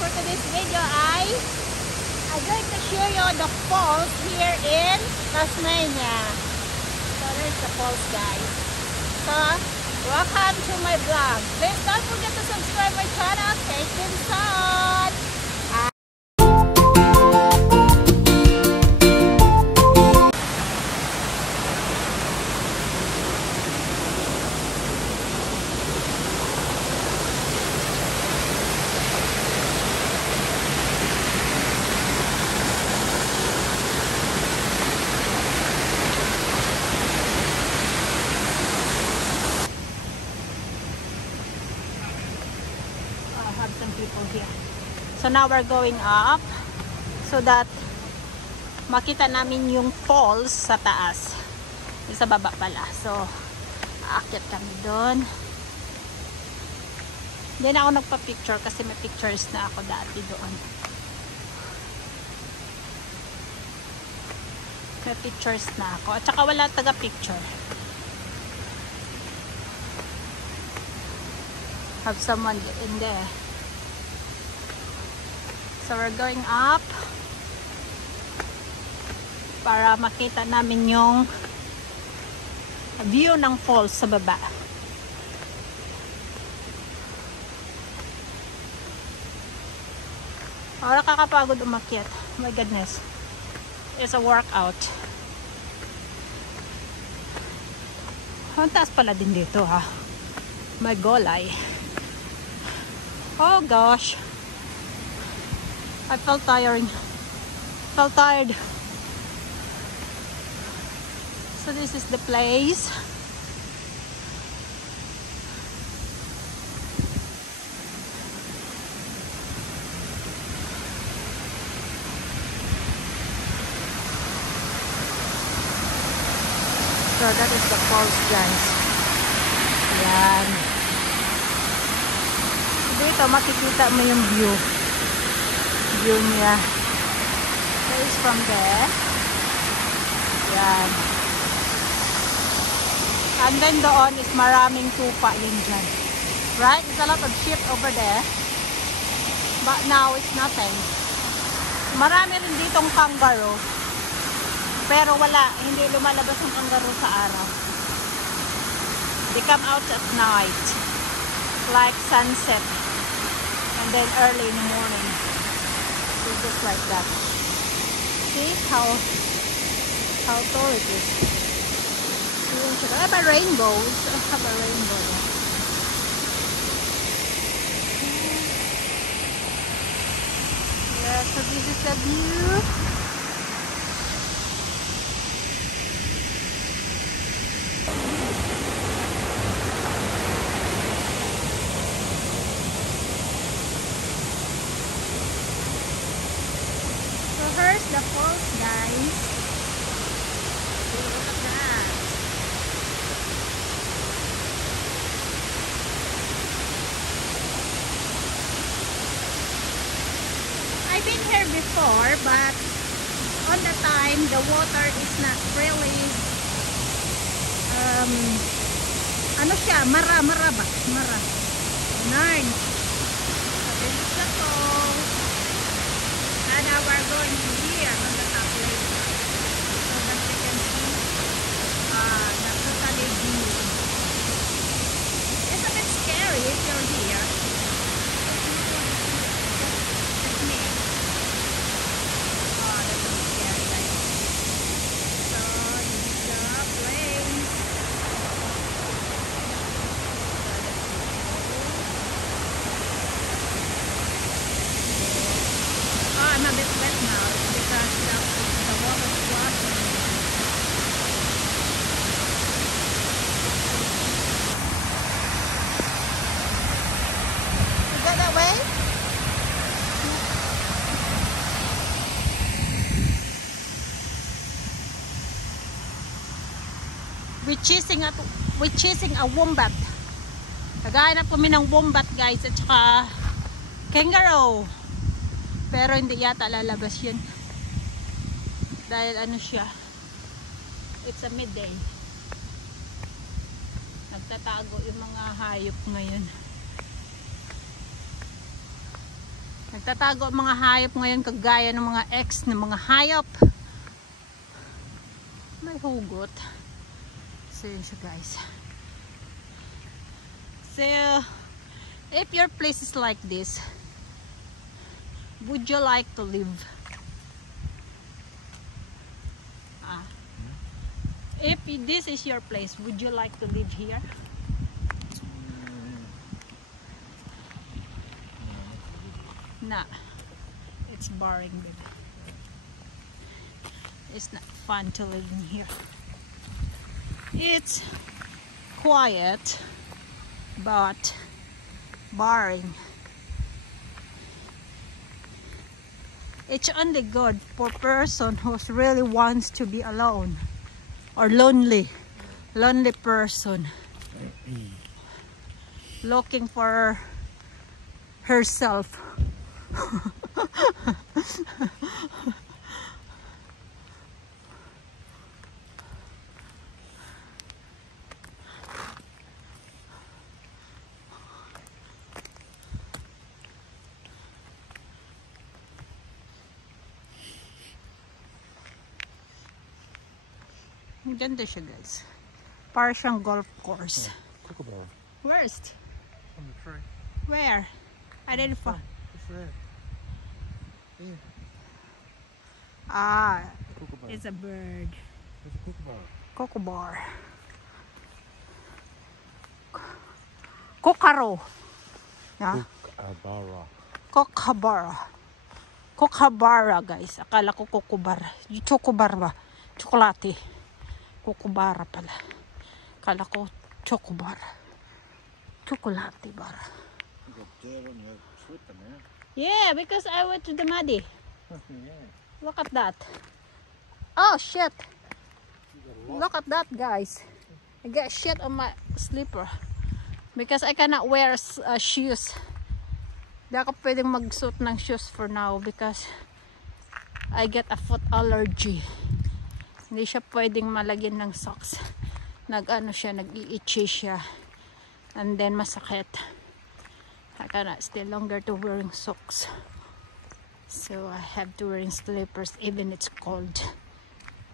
for today's video I'm going to show you the falls here in Tasmania. So there's the falls, guys. So welcome to my vlog. Please don't forget to subscribe my channel. Stay tuned. Have some people here. So now we're going up so that makita namin yung falls sa taas. Yung sa baba pala. So aakyat kami doon. Hindi na ako nagpa-picture kasi may pictures na ako dati doon. May pictures na ako. At saka wala taga-picture. Have someone in there. So we're going up para makita namin yung view ng falls sa baba. Para kakapagod umakyat. Oh my goodness. It's a workout. Ang taas pala din dito, ha. My golay. Oh gosh. I felt tired. So this is the place. So that is the falls, guys. Yan. Dito makikita mo yung view niya. So it's from there. Yan. And then doon is maraming tupa yun dyan. Right? There's a lot of shit over there. But now it's nothing. Marami rin ditong kangaroo. Pero wala. Hindi lumalabas yung kangaroo sa araw. They come out at night. Like sunset. And then early in the morning. Just like that. See how tall it is. I have a rainbow. I have a rainbow. Yeah, so this is the view. Here's the falls, guys. Look at that. I've been here before, but on the time the water is not really ano siya, mara ba? Mara. Narn. So this is the falls. And now we're going here on the top later so that you can see the totally view. It's a bit scary if you're here. It's me. Oh, that's a bit scary, guys. So this is the place. I'm a bit wet now because the water is washing. Is that that way? We're chasing a wombat. Naghahanap kami ng wombat, guys, at saka kangaroo. Pero hindi yata lalabas yun. Dahil ano siya. It's a midday. Nagtatago yung mga hayop ngayon. Nagtatago ang mga hayop ngayon kagaya ng mga ex ng mga hayop. May hugot. So yun siya guys. So if your place is like this, would you like to live? If this is your place, would you like to live here? Nah, it's boring, baby. It's not fun to live in here. It's quiet, but boring. It's only good for person who really wants to be alone or lonely person looking for herself. Ganda siya guys. Para siyang golf course. Kookaburra. Where's? On the tree. Where? I didn't find. It's there. Yeah. Ah, Kookaburra. it's a bird. There's a kookaburra. Kookaburra. Kokaro. Yeah. Kookaburra. Kookaburra. Kookaburra guys. Akala ko kookaburra. Yung chocobar ba? Chocolate. Kookaburra pala. Akala ko chocobar. Chocolate bar. You got dirt on your slipper now. Yeah, because I went to the muddy. Yeah. Look at that. Oh shit. You got a lot. Look at that guys. I got shit on my slipper. Because I cannot wear shoes. Hindi ako pwedeng magsuot ng shoes for now because I get a foot allergy. Hindi siya pwedeng malagyan ng socks. Nag-ano siya, nag-i-itchy siya. And then masakit. I cannot stay longer to wearing socks. So I have to wear slippers even it's cold.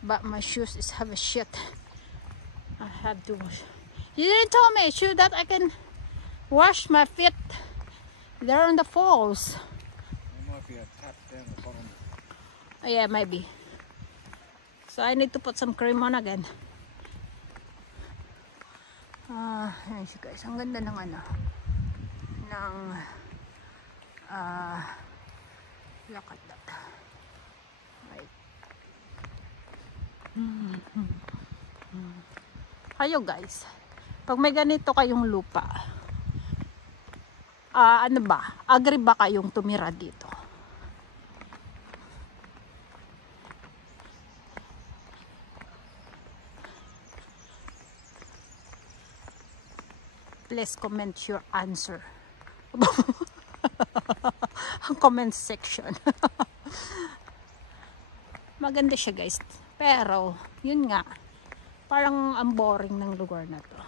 But my shoes is have a shit. I have to wash. You didn't tell me shoe that I can wash my feet. They're on the falls. There might be a tap down the bottom. Oh, yeah, maybe. So I need to put some cream on again. Ayan siya guys. Ang ganda ng ano. Ng look at that. Right. Kayo guys. Pag may ganito kayong lupa. Ano ba? Agree ba kayong tumira dito? Please comment your answer. Ang comment section. Maganda siya guys. Pero, yun nga. Parang ang boring ng lugar na to.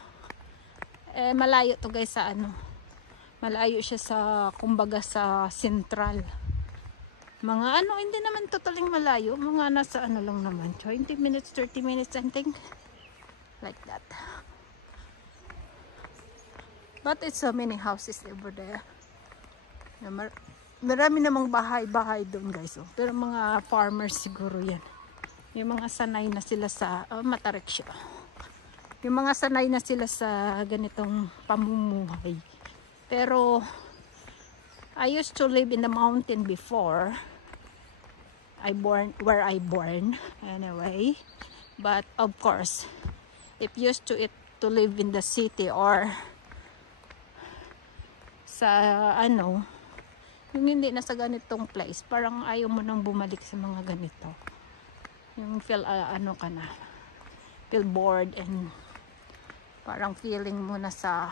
Malayo to guys sa ano. Malayo siya sa, kumbaga sa central. Mga ano, hindi naman totaling malayo. Mga nasa ano lang naman. 20 minutes, 30 minutes, I think. Like that. But it's so many houses over there. Marami namang bahay-bahay doon guys. Oh. Pero mga farmers siguro yan. Yung mga sanay na sila sa, matarik siya. Yung mga sanay na sila sa ganitong pamumuhay. Pero, I used to live in the mountain before. Where I born. Anyway. But, of course, if used to it to live in the city or sa ano, yung hindi na sa ganitong place, parang ayaw mo nang bumalik sa mga ganito. Yung feel, ano ka na, feel bored and parang feeling mo na sa,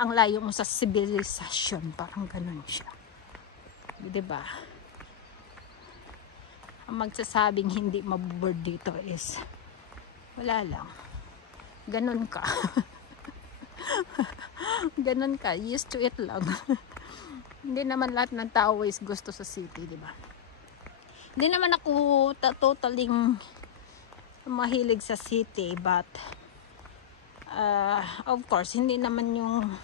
ang layo mo sa civilization, parang ganun siya. Diba? Ang magsasabing hindi maboboard dito is, wala lang. Ganun ka. Ganun ka, used to it lang. Hindi naman lahat ng tao is gusto sa city, di ba? Hindi naman ako totaling mahilig sa city, but of course, hindi naman yung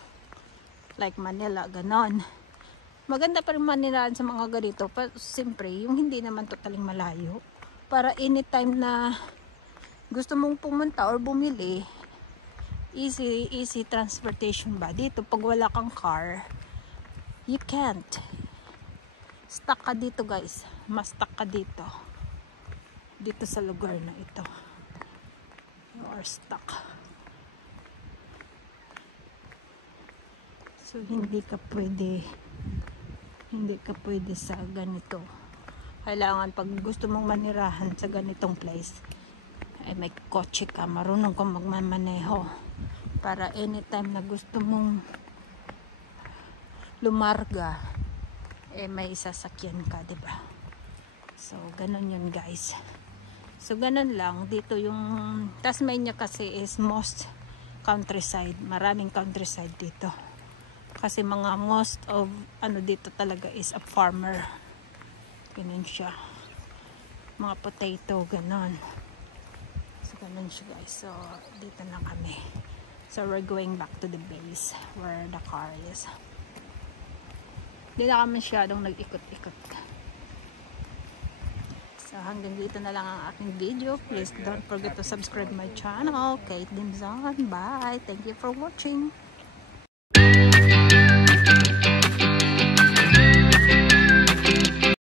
like Manila, ganon. Maganda pa rin manirahan sa mga ganito, pero siyempre, yung hindi naman totaling malayo. Para anytime na gusto mong pumunta or bumili, easy transportation ba? Dito, pag wala kang car, you can't. Stuck ka dito, guys. Mas stuck ka dito. Dito sa lugar na ito. You are stuck. So, hindi ka pwede sa ganito. Kailangan pag gusto mong manirahan sa ganitong place, ay may kotse ka, marunong kang magmamaneho. Para anytime na gusto mong lumarga, may sasakyan ka, diba? So, ganun yun, guys. So, ganun lang. Dito yung Tasmania kasi is most countryside. Maraming countryside dito. Kasi most of dito talaga is a farmer. Ganun siya. Mga potato, ganun. So, ganun siya, guys. So, dito na kami. So, we're going back to the base where the car is. Hindi na kami masyadong nag-ikot-ikot. So, hanggang dito na lang ang aking video. Please don't forget to subscribe my channel, Kate Dimson. Bye! Thank you for watching.